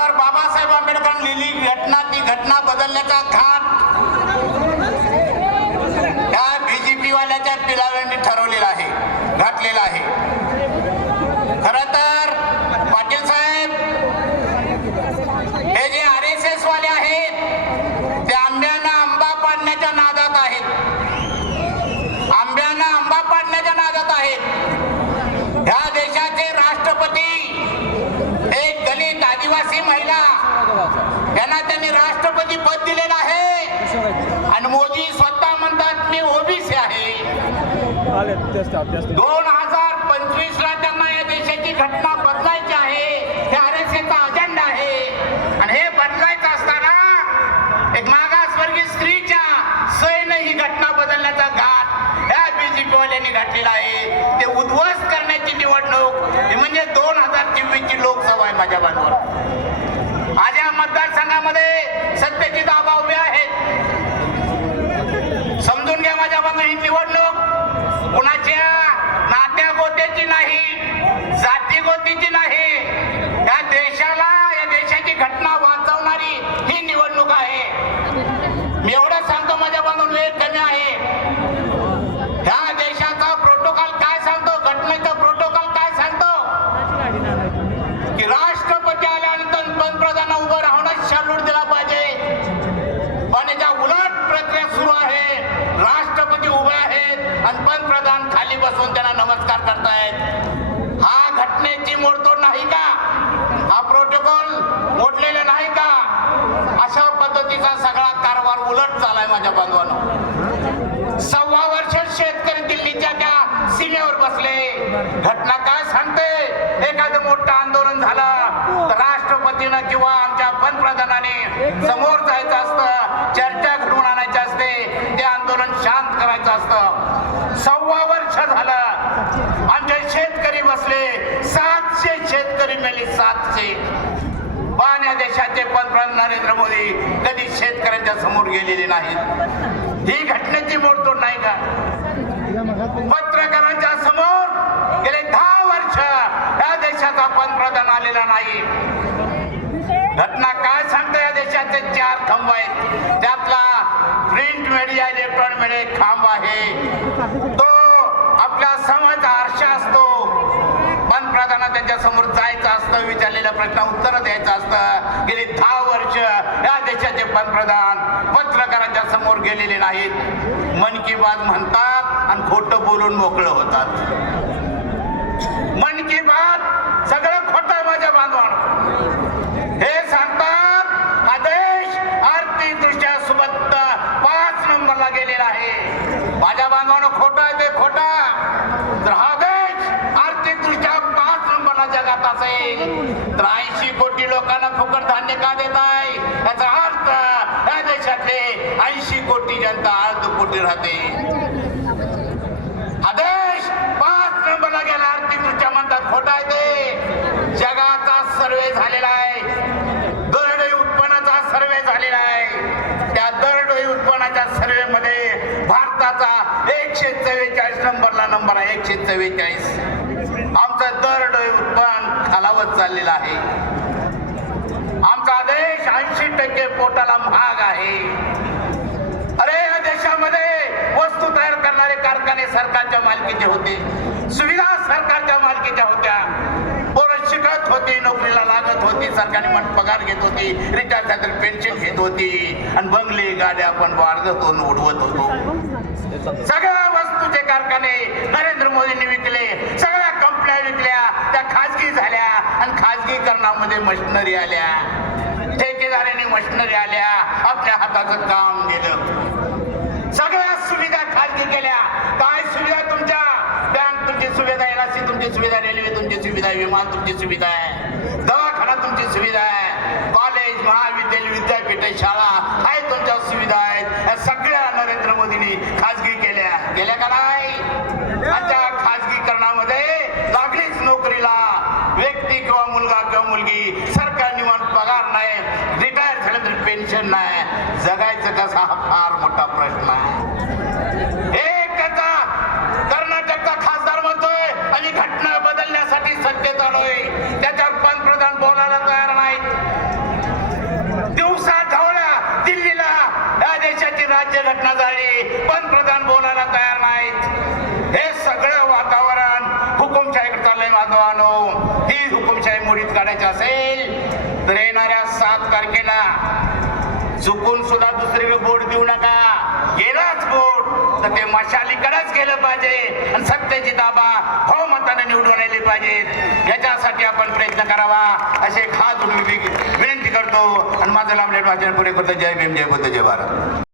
Doctor Babasaheb Ambedkar लिहिली घटना ती घटना बदलण्याचा घाट या बीजेपी वाल्याच्या पिलाव्यांनी ठरवलेला आहे घातलेला आहे खर तर पाटील साहेब हे जे आर एस एस वाले आहेत ते आंब्यांना आंबा पाडण्याच्या नादात आहेत आंब्यांना आंबा पाडण्याच्या नादात आहेत ह्या देशाचे राष्ट्रपती एक दलित आदिवासी महिला यांना त्यांनी राष्ट्रपती पद दिलेलं आहे. आणि मोदी स्वतः म्हणतात मी ओबीसी आहे. दोन हजार पंचवीस ला त्यांना या देशाची घटना बदलायची आहे. हे आर एस एचा अजेंडा आहे. आणि हे बदलायचं असताना एक मागासवर्गीय स्त्रीच्या सैन ही घटना बदलण्याचा घाट या बीजेपी वाल्यांनी घातलेला आहे. ते उद्ध्वस्त करण्याची निवडणूक ही म्हणजे दोन हजार चोवीस ची लोकसभा आहे माझ्या बांधवर माझ्या मतदारसंघामध्ये सत्तेची घटना काय सांगते? एखादं मोठं आंदोलन झालं तर राष्ट्रपतीनं किंवा आमच्या पंतप्रधानाने समोर जायचं असतं चर्चा घडवून आणायची असते ते आंदोलन शांत करायचं असतं. सव्वा वर्ष झालं आमचे शेतकरी बसले सातशे शेतकरी मेले सातशे. पाण्या या देशाचे पंतप्रधान नरेंद्र मोदी कधी शेतकऱ्यांच्या समोर गेलेले नाहीत. ही घटनेची मोडतोड नाही का? पत्रकारांच्या समोर गेले दहा वर्ष या देशाचा पंतप्रधान नाही. घटना काय सांगते या देशाचे चार खांब आहेत. त्यातला प्रिंट मीडिया इलेक्ट्रॉनिक मीडिया एक खांब आहे. तो आपल्या समाज आरशा असतो. पंतप्रधाना त्यांच्यासमोर जायचं असतं विचारलेल्या प्रश्न उत्तर द्यायचं असतं. गेली दहा वर्ष या देशाचे पंतप्रधान पत्रकारांच्या समोर गेलेले नाहीत. मन की बात म्हणतात आणि खोटं बोलून मोकळं होतात. मन की बात सगळं खोटं आहे माझ्या बांधवांनो हे सांगतात हा देश आर्थिक दृष्ट्या सुबत्त पाच नंबरला गेलेला आहे माझ्या बांधवानं खोटा आहे ते खोटा तर हा देश आर्थिक दृष्ट्या पाच नंबरला जगात त्र्याऐंशी तर ऐंशी कोटी लोकांना फुकट धान्य का देत आहे? याचा अर्थ या देशातले ऐंशी कोटी जनता अर्ध कोटी राहते. हा देश पाच नंबरला गेला. आर्थिक दृष्ट्या म्हणतात खोटा आहे ते. जगाचा सर्वे झालेला आहे. दरडोई उत्पन्नाचा सर्वे झालेला आहे. त्या दरडोई उत्पन्नाच्या सर्वे मध्ये भारताचा एकशे चव्वेचाळीस नंबरला नंबर आहे. एकशे चव्वेचाळीस. आमचं दरडोई उत्पन्न खालावत चाललेला आहे. आमचा देश ऐंशी टक्के पोटाला महाग आहे. अरे या देशामध्ये वस्तू तयार करणारे कारखाने सरकारच्या मालकीचे होते. सुविधा सरकारच्या मालकीच्या होत्या. पोरं शिकत होती नोकरीला लागत होती सरकारने म्हण पगार घेत होती रिटायर झाल्यावर पेन्शन घेत होती. आणि बंगले गाड्या आपण वाढवत उडवत होतो. सगळ्या वस्तूचे कारखाने नरेंद्र मोदींनी विकले सगळ्या कंपन्या विकल्या त्या खाजगी झाल्या आणि खाजगीकरणामध्ये मशिनरी आल्या ठेकेदारांनी मशिनरी आल्या आपल्या हाताचं काम दिलं सगळ्या सुविधा खाजगी केल्या. काय सुविधा तुमच्या? बँक तुमची सुविधा एलआयसी तुमची सुविधा रेल्वे तुमची सुविधा विमान तुमची सुविधा आहे दवाखाना तुमची सुविधा आहे कॉलेज महाविद्यालय विद्यापीठ शाळा व्यक्ती किंवा मुलगा किंवा मुलगी सरकार म्हणून पगार नाही रिटायर झाल्यानंतर पेन्शन नाही. जगायचं कसा हा फार मोठा प्रश्न आहे. कर्नाटकचा आणि घटना बदलण्यासाठी त्याच्यावर पंतप्रधान बोलायला तयार नाहीत. दिवसा दिल्लीला. देशाची झाली. पंतप्रधान बोलायला तयार नाहीत. हे सगळं वातावरण हुकुमशाहीकडे चाललंय माधवानो हुकुमशाही मोडीत काढायचे असेल तर येणाऱ्या सात तारखेला चुकून सुद्धा दुसरीकडे बोट देऊ नका. गेलाच बोट तर ते मशालीकडेच गेलं पाहिजे. आणि सत्तेची दाबा हो मताने निवडून आली पाहिजेत याच्यासाठी आपण प्रयत्न करावा. असे खास विनंती करतो. आणि माझं लांबले वाचन पुढे करतो जय भीम जय बुद्ध जय भारत.